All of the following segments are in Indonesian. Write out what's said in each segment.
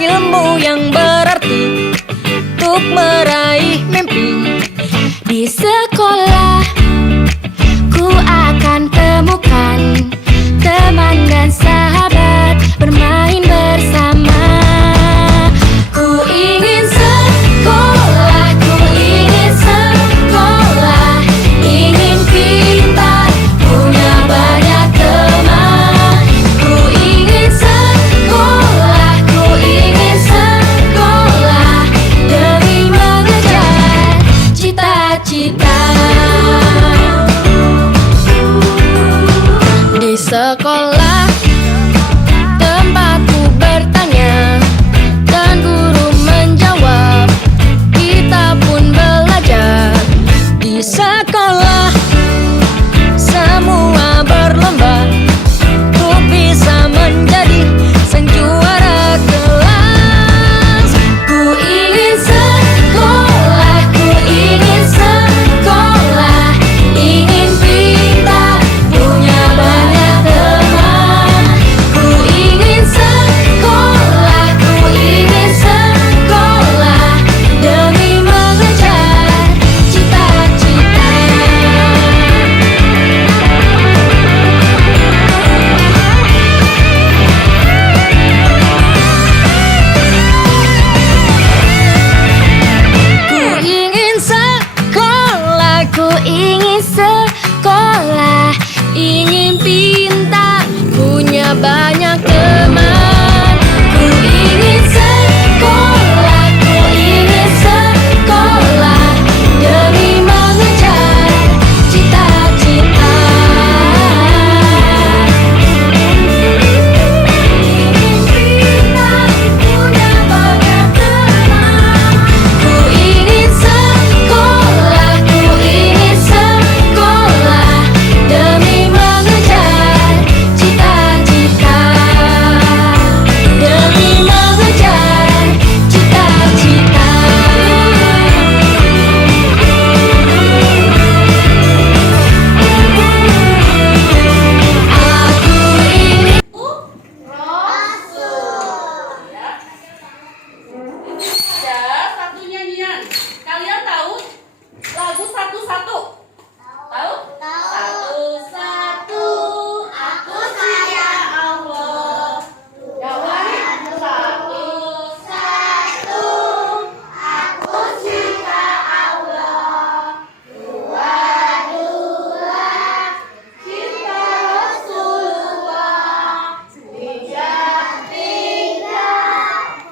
ilmu yang berarti untuk meraih mimpi. Di sekolah ku akan temukan teman dan sahabat bermain bersama. Ku ingin sekolah, ku ingin sekolah, ingin pintar, punya banyak teman. Ku ingin sekolah, ku ingin sekolah, demi mengejar cita-cita. Di sekolah tempatku bertanya dan guru menjawab, kita pun belajar. Di sekolah semua berlomba untuk bisa menjadi sang juara kelas. Ku ingin sekolah, ku ingin sekolah, ingin pintar, punya banyak teman. Ku ingin sekolah, ku ingin sekolah, demi mengejar cita-cita. Ku ingin sekolah, ku ingin sekolah, ingin pintar, punya banyak teman. Ku ingin sekolah, ku ingin sekolah, demi mengejar cita-cita. Ingin pintar, punya banyak teman. Ku ingin sekolah, ku ingin sekolah, demi mengejar cita-cita. Demi mengejar cita-cita. Aku ingin Ada satu nyanyian. Kalian tahu lagu satu-satu? Tahu? Satu-satu, aku sayang Allah. Jawab. Satu-satu, aku cinta Allah. Dua-dua, cinta Rasulullah. Tiga-tiga,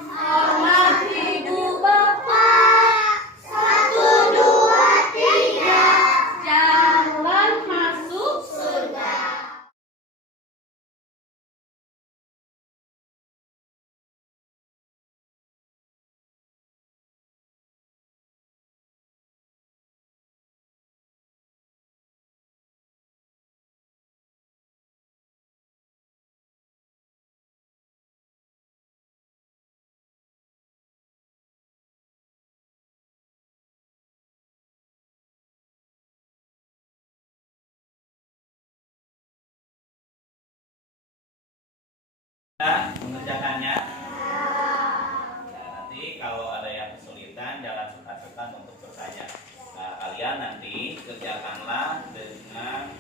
hormat ibu bapak. Satu, dua, tiga, jalan masuk surga. Mengerjakannya. Ya, nanti kalau ada yang kesulitan jangan sungkan-sungkan untuk bertanya. Nah, kalian nanti kerjakanlah dengan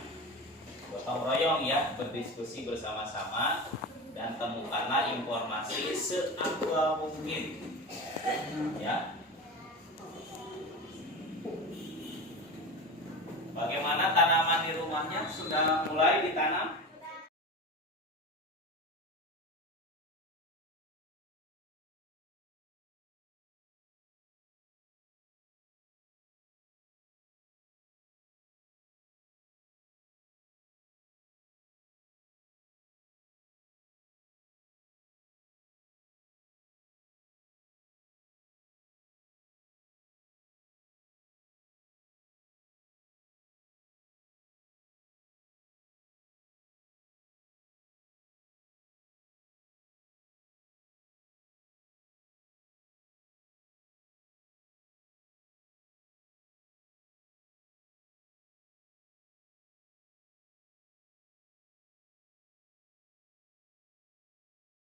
gotong royong ya, berdiskusi bersama-sama dan temukanlah informasi seaktual mungkin. Ya. Bagaimana tanaman di rumahnya sudah mulai ditanam?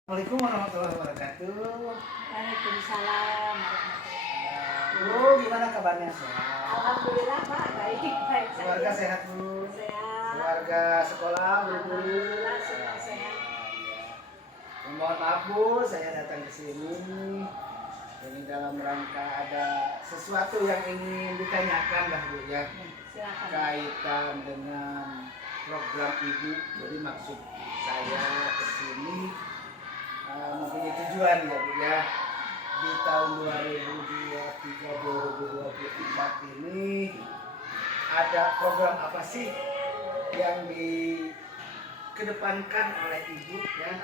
Assalamualaikum warahmatullahi wabarakatuh. Waalaikumsalam warahmatullahi Bu, gimana kabarnya? Sehat? Alhamdulillah Pak, baik baik Keluarga saja. sehat Bu? Sehat. Keluarga sekolah, guru-guru? Alhamdulillah semua sehat. Mohon maaf Bu, saya datang ke sini. Ini dalam rangka ada sesuatu yang ingin ditanyakan lah Bu ya. Silakan. Kaitan dengan program Ibu. Jadi maksud saya ke sini mempunyai tujuan ya Bu ya. Di tahun 2023-2024 ini ada program apa sih yang dikedepankan oleh Ibu ya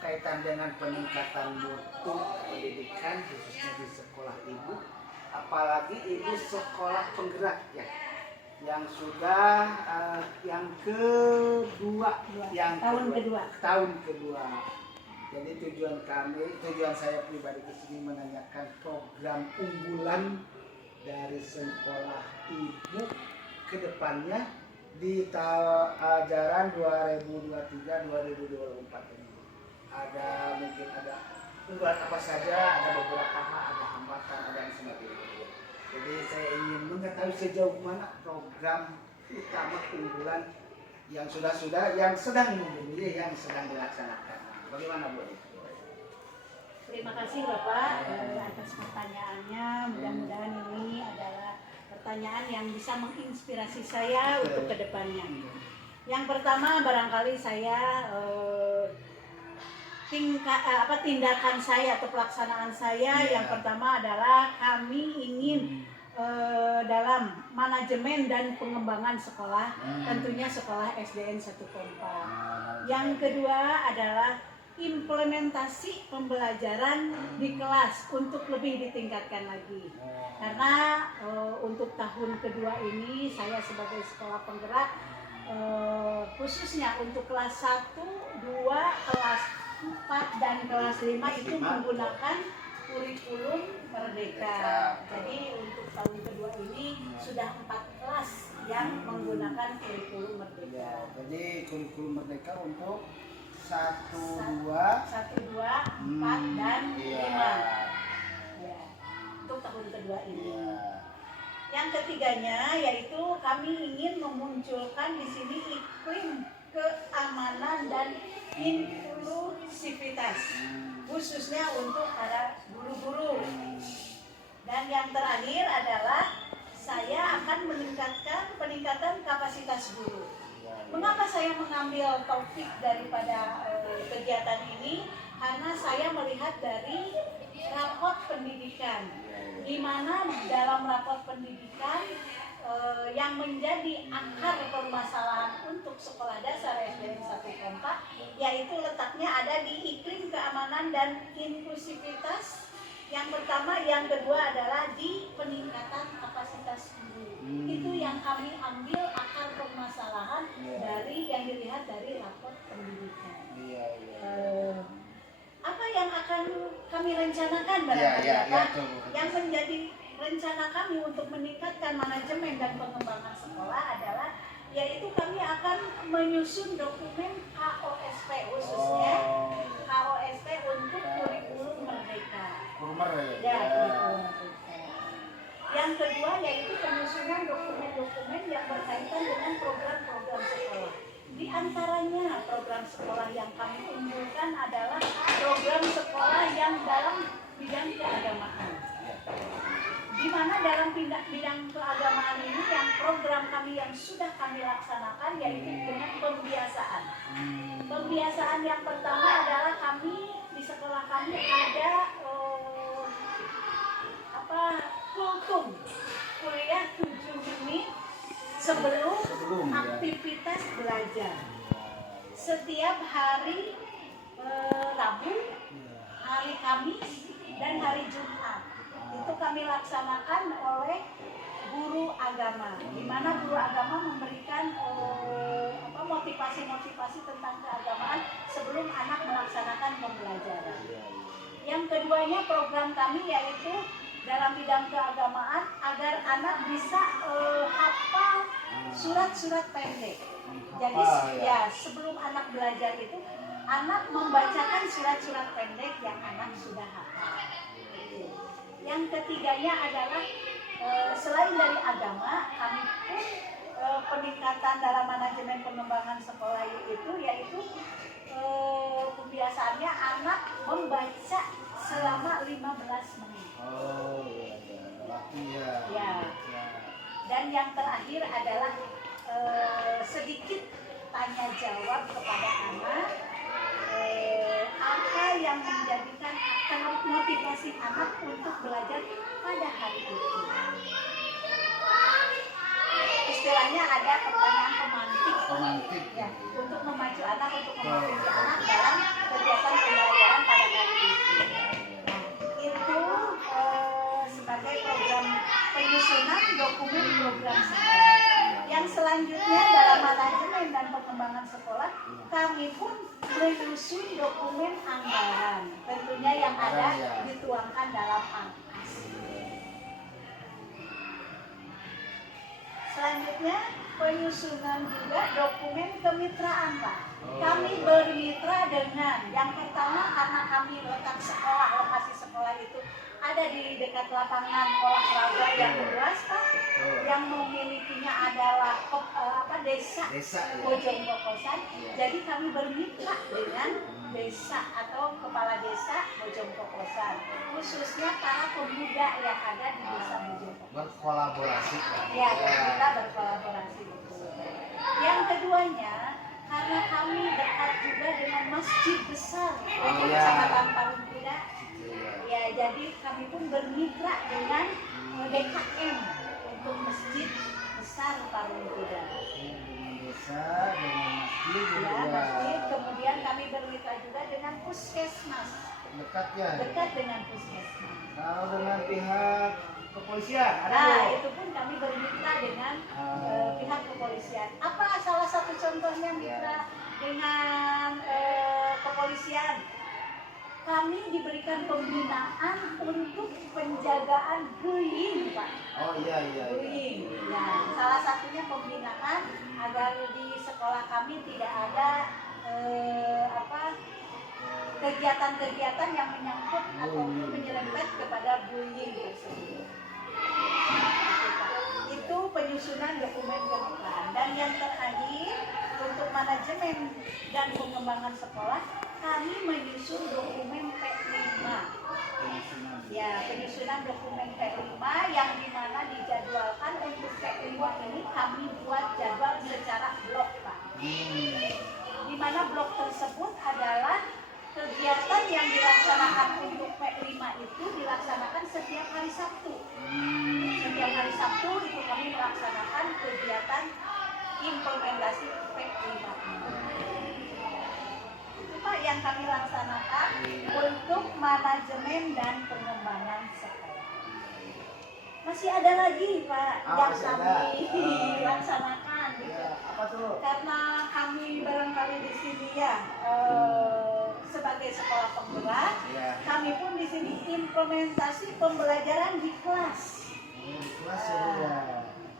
kaitan dengan peningkatan mutu pendidikan khususnya di sekolah Ibu, apalagi Ibu sekolah penggerak ya yang sudah yang kedua tahun kedua. Jadi tujuan saya pribadi ke sini menanyakan program unggulan dari sekolah Ibu ke depannya di ajaran 2023-2024 ini. Mungkin ada unggulan apa saja, ada beberapa hal, ada hambatan, ada yang sebagainya. Jadi saya ingin mengetahui sejauh mana program utama unggulan yang yang sedang dilaksanakan. Bagaimana Bu? Terima kasih Bapak atas pertanyaannya. Mudah-mudahan ini adalah pertanyaan yang bisa menginspirasi saya untuk kedepannya. Yang pertama barangkali saya tindakan saya atau pelaksanaan saya yang pertama adalah kami ingin dalam manajemen dan pengembangan sekolah, tentunya sekolah SDN 1 Kompa. Yang kedua adalah implementasi pembelajaran di kelas untuk lebih ditingkatkan lagi. Karena untuk tahun kedua ini saya sebagai sekolah penggerak khususnya untuk kelas 1, 2, kelas 4 dan kelas 5 itu menggunakan kurikulum Merdeka. Jadi untuk tahun kedua ini sudah 4 kelas yang menggunakan kurikulum Merdeka. Jadi kurikulum Merdeka untuk 1, 2, 4 dan 5. Ya, untuk tahun kedua ini. Yang ketiganya yaitu kami ingin memunculkan di sini iklim keamanan dan inklusivitas khususnya untuk para guru-guru. Dan yang terakhir adalah saya akan peningkatan kapasitas guru. Mengapa saya mengambil topik daripada kegiatan ini? Karena saya melihat dari rapot pendidikan, di mana dalam rapot pendidikan yang menjadi akar permasalahan untuk sekolah dasar SDN 1 Kompa, yaitu letaknya ada di iklim keamanan dan inklusivitas. Yang pertama, yang kedua adalah di peningkatan kapasitas guru. Itu yang kami ambil akar permasalahan dari yang dilihat dari rapot pendidikan. Apa yang akan kami rencanakan yang menjadi rencana kami untuk meningkatkan manajemen dan pengembangan sekolah adalah yaitu kami akan menyusun dokumen KOSP khususnya KOSP untuk kurikulum Merdeka. Kurikulum Merdeka. Yang kedua yaitu penyusunan dokumen-dokumen yang berkaitan dengan program-program sekolah. Di antaranya program sekolah yang kami unggulkan adalah program sekolah yang dalam bidang keagamaan. Di mana dalam bidang keagamaan ini yang program kami yang sudah kami laksanakan yaitu dengan pembiasaan. Pembiasaan yang pertama adalah kami di sekolah kami ada kultum kuliah 7 menit sebelum aktivitas belajar. Setiap hari Rabu, hari Kamis, dan hari Jumat itu kami laksanakan oleh guru agama, di mana guru agama memberikan motivasi-motivasi tentang keagamaan sebelum anak melaksanakan pembelajaran. Yang keduanya program kami yaitu dalam bidang keagamaan agar anak bisa hafal surat-surat pendek. Jadi ya sebelum anak belajar itu anak membacakan surat-surat pendek yang anak sudah hafal. Yang ketiganya adalah selain dari agama, kami pun peningkatan dalam manajemen pengembangan sekolah itu yaitu kebiasaannya anak membaca selama 15 menit. Oh iya, waktu ya. Ya. Dan yang terakhir adalah sedikit tanya jawab kepada anak, apa yang menjadikan motivasi anak untuk belajar pada hari itu. Istilahnya ada pertanyaan pemantik. Pemantik. Ya, untuk memacu anak, untuk memotivasi anak dalam kegiatan pembelajaran pada hari itu. Nah, itu sebagai program penyusunan dokumen program sekolah. Yang selanjutnya dalam manajemen dan pengembangan sekolah, kami pun menyusun dokumen anggaran. Tentunya yang ada dituangkan dalam angkas. Selanjutnya penyusunan juga dokumen kemitraan, Pak. Kami bermitra dengan yang pertama karena kami letak sekolah, lokasi sekolah itu ada di dekat lapangan olahraga yang luas, Pak. Yang memilikinya adalah desa Bojong Kokosan. Jadi kami bermitra dengan desa atau kepala desa Bojong Kokosan, khususnya para pemuda yang ada di desa Bojong Kokosan. Berkolaborasi. Ya, kita berkolaborasi. Yang keduanya, karena kami dekat juga dengan masjid besar Kecamatan Parung Kuda. Ya, jadi kami pun bermitra dengan DKM untuk masjid besar Parung Kuda. Desa dengan masjid. Ya, masjid. Kemudian kami bermitra juga dengan puskesmas. Dekat ya. Dekat dengan puskesmas. Kalau dengan pihak kepolisian ada. Nah, itu pun kami bermitra dengan pihak kepolisian. Apa salah satu contohnya mitra dengan kepolisian? Kami diberikan pembinaan untuk penjagaan bullying, Pak. Oh iya. Bullying. Ya, salah satunya pembinaan agar di sekolah kami tidak ada kegiatan-kegiatan yang menyangkut atau menyerempet kepada bullying tersebut. Itu penyusunan dokumen kemitraan. Dan yang terakhir, untuk manajemen dan pengembangan sekolah, kami menyusun dokumen P5. Ya, penyusunan dokumen P5 yang dimana dijadwalkan untuk P5 ini kami buat jadwal secara blok, Pak. Di mana blok tersebut adalah kegiatan yang dilaksanakan untuk P5 itu dilaksanakan setiap hari Sabtu. Setiap hari Sabtu itu kami melaksanakan kegiatan implementasi P5. Itu Pak yang kami laksanakan untuk manajemen dan pengembangan sekolah. Masih ada lagi Pak yang kami laksanakan. Ya, apa tuh? Karena kami barangkali di sini ya sebagai sekolah penggerak, kami pun di sini implementasi pembelajaran di kelas.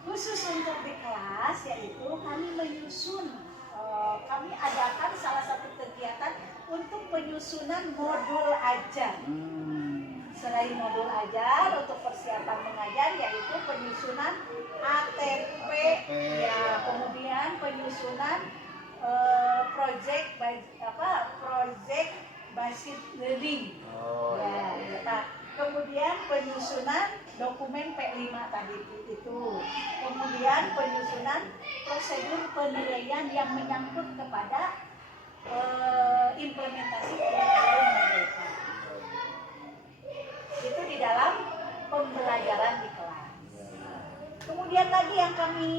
Khusus untuk di kelas yaitu kami menyusun, kami adakan salah satu kegiatan untuk penyusunan modul ajar. Selain modul ajar untuk persiapan mengajar yaitu penyusunan ATP, ya, kemudian penyusunan project based learning. Nah, kemudian penyusunan dokumen P5 tadi itu. Kemudian penyusunan prosedur penilaian yang menyangkut kepada implementasi kurikulum mereka. Itu di dalam pembelajaran di kelas. Kemudian lagi yang kami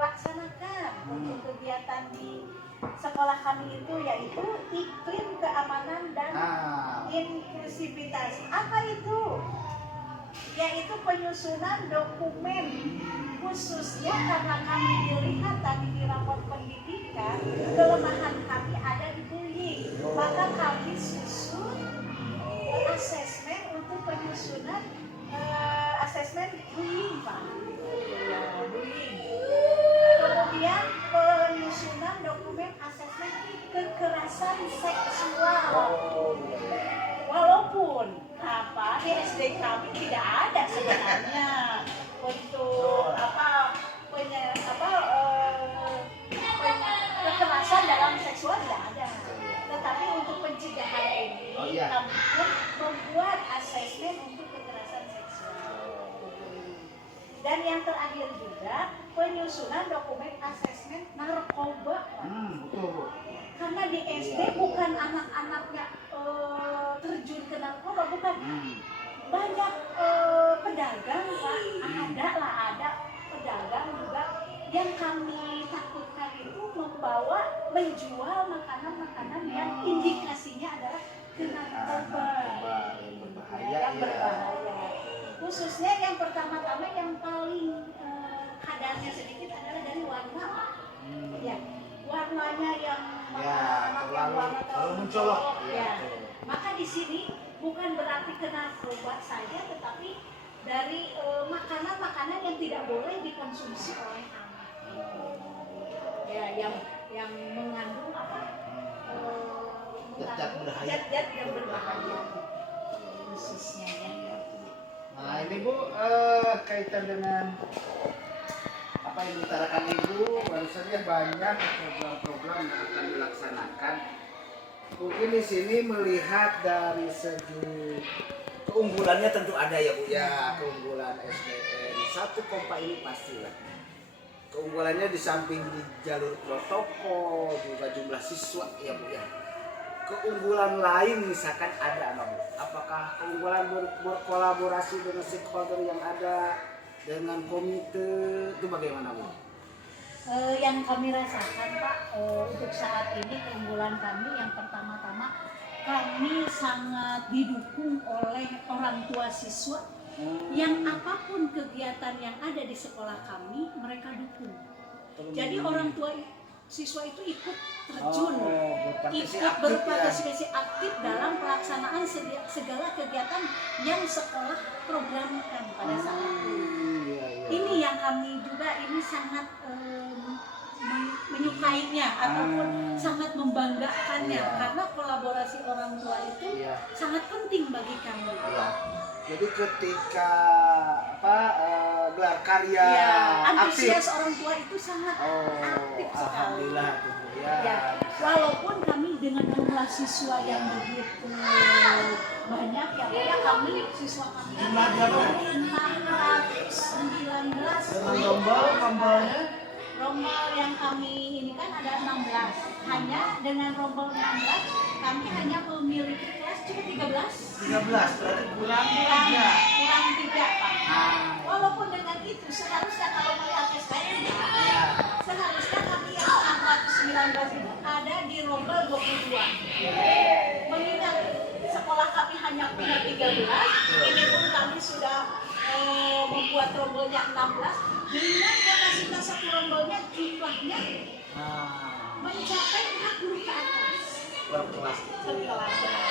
laksanakan untuk kegiatan di sekolah kami itu yaitu iklim keamanan dan inklusivitas. Apa itu? Yaitu penyusunan dokumen, khususnya karena kami dilihat tadi di rapor pendidikan kelemahan kami ada di bullying, maka kami susun asesmen untuk penyusunan asesmen bullying, Pak. Bullying. Kemudian penyusunan dokumen asesmen kami tidak ada sebenarnya untuk kekerasan dalam seksual tidak ada. Tetapi untuk pencegahan ini kami pun membuat asesmen untuk kekerasan seksual. Dan yang terakhir juga penyusunan dokumen asesmen narkoba. Betul. Karena di SD bukan anak-anaknya terjun ke narkoba, bukan. Banyak pedagang Pak, ada pedagang juga yang kami takutkan itu menjual makanan-makanan yang indikasinya adalah ke narkoba yang berbahaya. Khususnya yang pertama-tama yang paling kadarnya sedikit adalah dari warna, Pak. Ya, warnanya yang terlalu mencolok. Ya. Maka di sini bukan berarti ke narkoba saja, tetapi dari makanan-makanan yang tidak boleh dikonsumsi oleh anak. Ya, yang mengandung zat-zat yang berbahaya khususnya ya. Nah ini Bu, kaitan dengan apa yang diutarakan Ibu, baru saja banyak program-program yang akan dilaksanakan. Mungkin di sini melihat dari segi keunggulannya tentu ada ya Bu ya, keunggulan SDN. Satu Kompa ini pastilah. Keunggulannya di samping di jalur protokol, juga jumlah siswa ya Bu ya. Keunggulan lain misalkan ada apa Bu? Apakah keunggulan berkolaborasi dengan stakeholder yang ada, dengan komite, itu bagaimana Bu? Yang kami rasakan Pak, untuk saat ini keunggulan kami yang pertama-tama kami sangat didukung oleh orang tua siswa. Yang apapun kegiatan yang ada di sekolah kami, mereka dukung. Jadi orang tua siswa itu ikut terjun, ikut berpartisipasi aktif dalam pelaksanaan segala kegiatan yang sekolah programkan pada saat itu. Ini yang kami juga ini sangat menyukainya ataupun sangat membanggakannya karena kolaborasi orang tua itu sangat penting bagi kami. Jadi ketika gelar karya antusias aktif, orang tua itu sangat aktif sekali. Alhamdulillah Ya, walaupun kami dengan jumlah siswa yang begitu banyak ya kami siswa kami 619 rombel yang kami ini kan ada 16. Hanya dengan rombel 16 kami hanya memiliki kelas cuma 13 berarti kurang 3 Pak. Walaupun dengan itu seharusnya kalau melihat SKM seharusnya kami yang angka 19 itu ada di rombel 22. Mengingat sekolah kami hanya punya 13, ini pun kami sudah membuat rombelnya 16 dengan kapasitas satu rombelnya jumlahnya mencapai 40 ke atas. berkelas.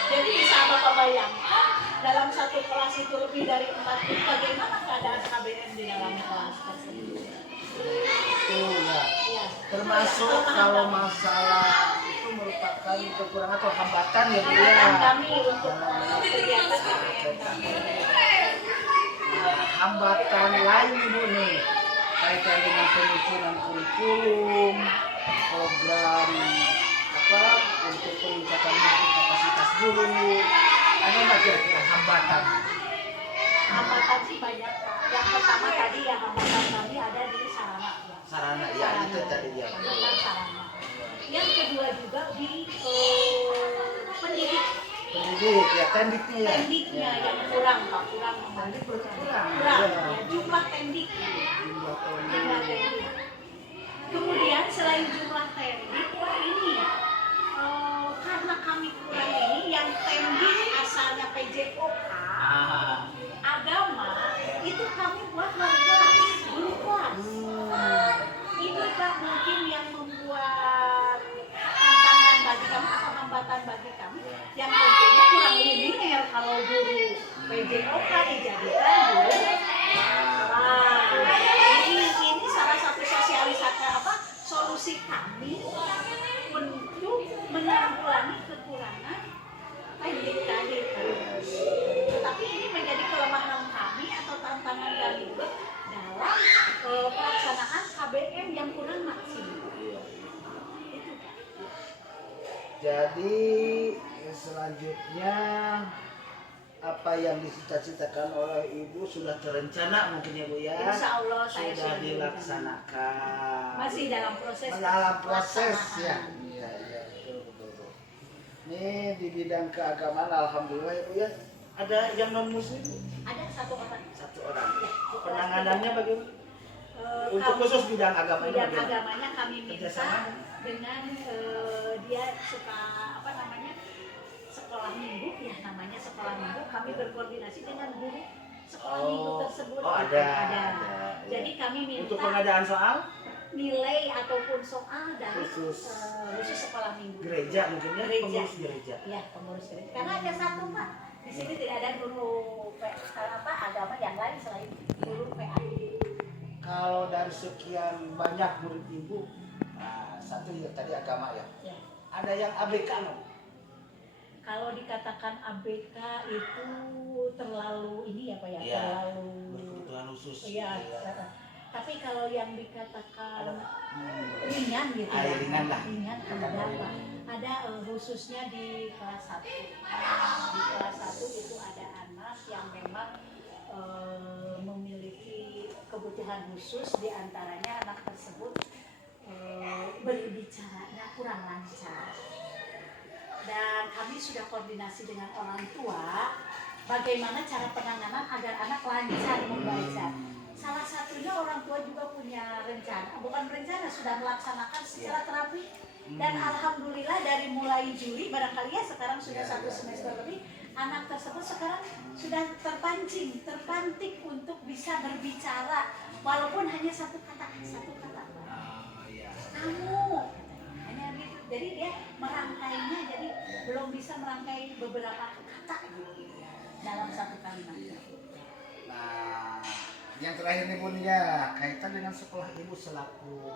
Jadi bisa Bapak bayangkan dalam satu kelas itu lebih dari 40, bagaimana keadaan KBM di dalam kelas tersebut? Ya. Termasuk kalau masalah itu merupakan kekurangan atau hambatan ya Bu ya. Kami untuk kegiatan kami. Hambatan lain Ibu nih kaitan dengan penyusunan kurikulum, program untuk peningkatan kapasitas guru, ada nggak kira-kira hambatan? Hambatan sih banyak Pak. Yang pertama tadi ya hambatan kami ada di sarana. Sarana ya itu tadi ya. Hambatan sarana. Yang kedua juga di pendidik ya tendiknya yang kurang Pak, kurang ya, jumlah tendik. Kemudian selain jumlah tendik, ini karena kami kurang ini yang tendik asalnya PJOK agama itu kami buat wali kelas, guru kelas. Itu Pak mungkin yang membuat tantangan bagi kami atau hambatan bagi kami yang tentunya kurang linear kalau guru PJOK dijadikan guru. Ini salah satu sosialisasi solusi kami untuk menanggulangi kekurangan pendidik tadi. Tetapi ini menjadi kelemahan Jadi selanjutnya apa yang dicita-citakan oleh ibu sudah terencana mungkin ya bu ya? Insya Allah saya sudah dilaksanakan. Masih dalam proses. Dalam proses ya. pelaksanaan. Iya iya betul. Ini di bidang keagamaan alhamdulillah ya bu ya. Ada yang non muslim? Ada satu orang. Satu orang. Ya, Penanganannya bagaimana? Untuk kami- khusus bidang agama ini bidang bagaimana? agamanya kami minta Kerjasama? dengan dia suka apa namanya sekolah minggu ya namanya sekolah minggu kami berkoordinasi dengan guru sekolah minggu tersebut. Oh ada. Ya. Jadi kami minta Untuk pengadaan soal nilai ataupun soal dari Khusus. khusus sekolah minggu. gereja mungkin ya, Gereja. pengurus gereja. Ya pengurus gereja. Karena ada satu pak di sini tidak ada guru agama yang lain selain guru PA. Kalau dari sekian banyak murid ibu, nah, satu ya tadi agama ya. Ya. Ada yang ABK no? Kalau dikatakan ABK itu terlalu ini ya Pak ya, Iya, terlalu berkebutuhan khusus. iya. Iya. Tapi kalau yang dikatakan Hmm. ringan gitu Ah, ya, ringan lah. ringan ada Pak. Ada khususnya di kelas 1. Di kelas 1 itu ada anak yang memang memiliki kebutuhan khusus, diantaranya anak tersebut berbicaranya kurang lancar. Dan kami sudah koordinasi dengan orang tua bagaimana cara penanganan agar anak lancar membaca. Salah satunya orang tua juga punya rencana, bukan rencana, sudah melaksanakan secara terapi. Dan alhamdulillah dari mulai Juli barangkali ya sekarang sudah satu semester lebih, anak tersebut sekarang sudah terpantik untuk bisa berbicara walaupun hanya satu kata. Oh, iya. Kamu hanya gitu. Jadi dia merangkainya jadi belum bisa merangkai beberapa kata gitu dalam satu kalimat. Nah, yang terakhir nih Bun ya, kaitan dengan sekolah ibu selaku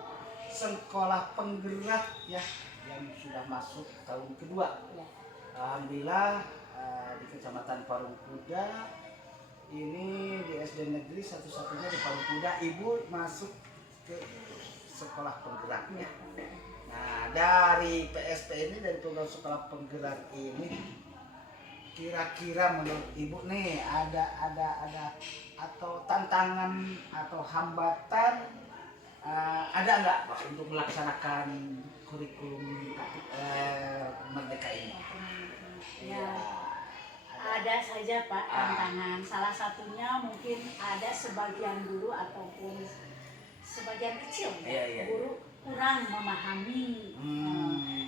sekolah penggerak ya yang sudah masuk tahun kedua. Ya. Alhamdulillah di Kecamatan Parungkuda ini di SD negeri satu-satunya di Parungkuda ibu masuk ke sekolah penggeraknya. Nah dari PSP ini dari program sekolah penggerak ini kira-kira menurut ibu nih ada atau tantangan atau hambatan ada nggak Pak untuk melaksanakan kurikulum Merdeka ini? Ya, ada saja Pak tantangan. Salah satunya mungkin ada sebagian guru ataupun sebagian kecil ya, Iya. guru kurang memahami.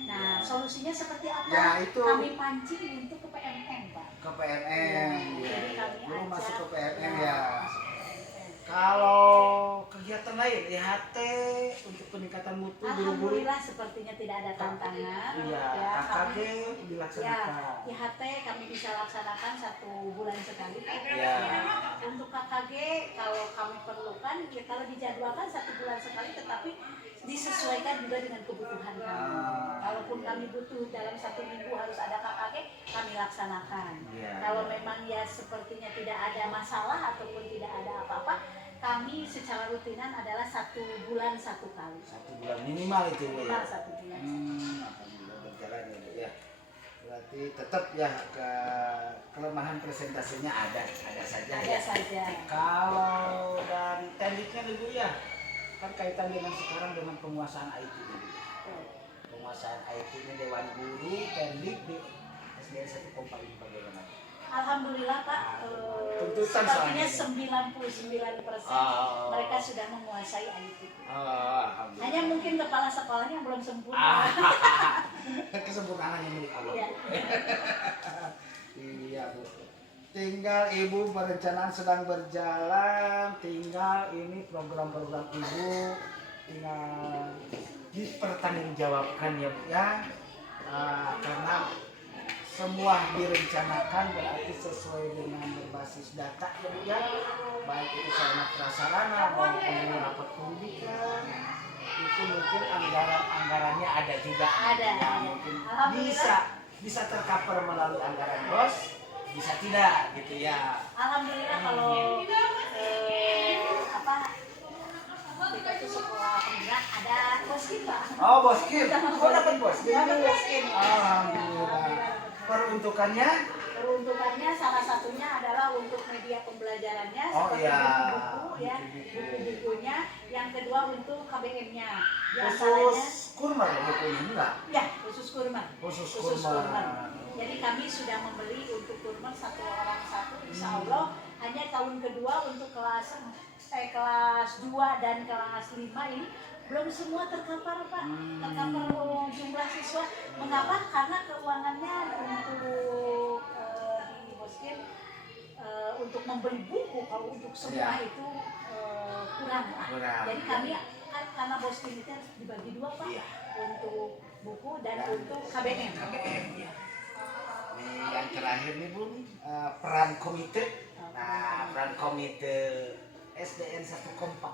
Nah, solusinya seperti apa? Ya, itu. Kami pancing untuk ke PMN Pak. Ke PNM, Jadi kami belum masuk ke ajak, PNM ya, ya. masuk ke PNM. Kalau kegiatan lain, IHT untuk peningkatan mutu guru-guru, Alhamdulillah sepertinya tidak ada tantangan. iya, KKG dilaksanakan. IHT kami bisa laksanakan 1 bulan sekali. Ya. Untuk KKG kalau kami perlukan, ya kalau dijadwalkan 1 bulan sekali, tetapi disesuaikan juga dengan kebutuhan kami. Kalaupun kami butuh dalam 1 minggu harus ada KKG, kami laksanakan. Ya. Kalau memang ya sepertinya tidak ada masalah ataupun tidak ada apa-apa, kami secara rutinan adalah 1 bulan 1 kali. 1 bulan minimal itu Bu, ya. Minimal 1 bulan. Alhamdulillah berjalan ya Bu, ya. Berarti tetap ya kelemahan presentasinya ada saja Ada ya. saja. Kalau dari tekniknya nih Bu ya, kan kaitan dengan sekarang dengan penguasaan IT ini. Penguasaan IT ini Dewan Guru, Pendik di SDN 1 Kompak ini bagaimana? Alhamdulillah Pak, Tuntutan sepertinya soalnya. 99% Oh. mereka sudah menguasai IT. Alhamdulillah. Hanya mungkin kepala sekolahnya belum sempurna. Kesempurnaannya milik Allah. Iya. Iya Bu. Tinggal ibu perencanaan sedang berjalan, tinggal ini program-program ibu tinggal dipertanggungjawabkan ya Bu ya. Karena semua direncanakan berarti sesuai dengan berbasis data ya Bu ya. Baik itu sarana prasarana maupun rapat pendidikan itu mungkin anggarannya ada juga. Ada. Ya, mungkin Alhamdulillah. bisa tercover melalui anggaran BOS, bisa tidak gitu ya. Alhamdulillah kalau kita itu sekolah penggerak ada boskin Pak. Oh, boskin. Oh, dapat boskin. Dapat boskin. Alhamdulillah. Peruntukannya? Peruntukannya salah satunya adalah untuk media pembelajarannya Oh, seperti iya. buku-buku ya, buku-bukunya. Yang kedua untuk KBM-nya. Khusus kurma ya buku ini enggak? Ya, khusus kurma. Khusus kurma. Jadi kami sudah membeli untuk kurma satu orang satu, insya Allah hanya tahun kedua untuk kelas 2 dan kelas 5 ini belum semua terkapar Pak, terkapar jumlah siswa. Mengapa? Karena keuangannya untuk di Boskin untuk membeli buku kalau untuk semua Iya. itu kurang Pak. Kurang, Jadi iya. kami kan karena Boskin itu harus dibagi dua Pak, Iya. untuk buku dan untuk KBM. KBM ya. Nih yang terakhir nih Bu, peran komite. Nah, peran komite SDN 1 Kompak.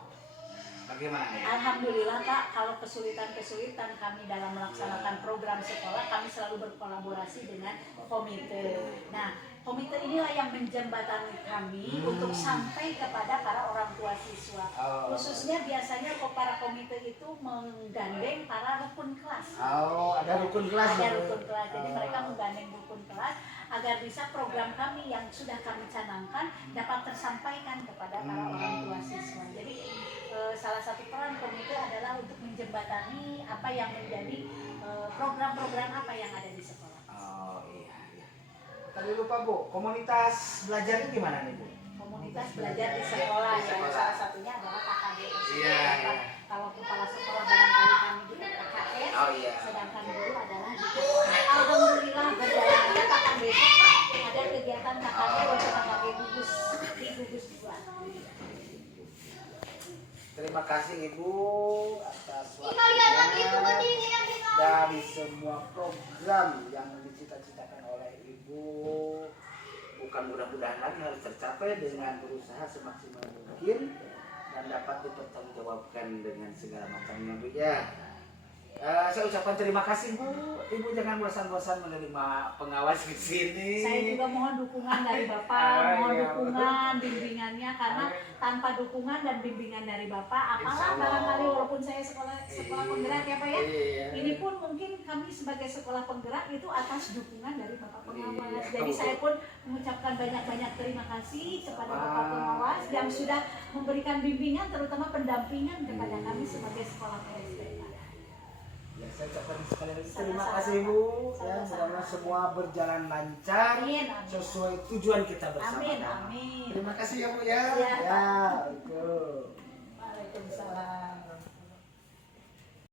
Bagaimana ya? Alhamdulillah Kak, kalau kesulitan-kesulitan kami dalam melaksanakan program sekolah, kami selalu berkolaborasi dengan komite. Nah, komite inilah yang menjembatani kami untuk sampai kepada para orang tua siswa. Oh. Khususnya biasanya para komite itu menggandeng para rukun kelas. Oh, ada rukun kelas. Ada Bu. rukun kelas, jadi Oh. mereka menggandeng rukun kelas agar bisa program kami yang sudah kami canangkan dapat tersampaikan kepada para orang tua siswa. Jadi salah satu peran komite adalah untuk menjembatani apa yang menjadi program-program apa yang ada di sekolah. Oh iya, iya. Tadi lupa Bu, komunitas belajarnya gimana nih Bu? Komunitas belajar di sekolah Di yang sekolah. salah satunya adalah KKBS. Iya, iya. Kalau kepala sekolah barangkali kami di KKS, Oh, iya. sedangkan guru adalah di KKS. Alhamdulillah berjalan aja kapan besok ada kegiatan KKB untuk KKB gugus di gugus 2. Terima kasih Ibu atas waktunya dari semua program yang dicita-citakan oleh Ibu. Bukan mudah-mudahan lagi harus tercapai dengan berusaha semaksimal mungkin dan dapat dipertanggungjawabkan dengan segala macamnya Bu ya. Saya ucapkan terima kasih Bu. Ibu jangan bosan-bosan menerima pengawas di sini. Saya juga mohon dukungan dari Bapak, mohon dukungan bimbingannya karena tanpa dukungan dan bimbingan dari Bapak, apalah barangkali walaupun saya sekolah penggerak ya Pak ya. Iya. Ini pun mungkin kami sebagai sekolah penggerak itu atas dukungan dari Bapak pengawas. Iya. Jadi saya pun mengucapkan banyak-banyak terima kasih kepada Bapak pengawas yang sudah memberikan bimbingan terutama pendampingan kepada kami sebagai sekolah PSD. Ya, saya ucapkan sekali lagi terima Sama-sama. kasih Bu. Ya, Sama-sama. mudah-mudahan semua berjalan lancar Amin, amin. sesuai tujuan kita bersama. Amin, amin. Terima kasih ya Bu ya. Ya. Ya.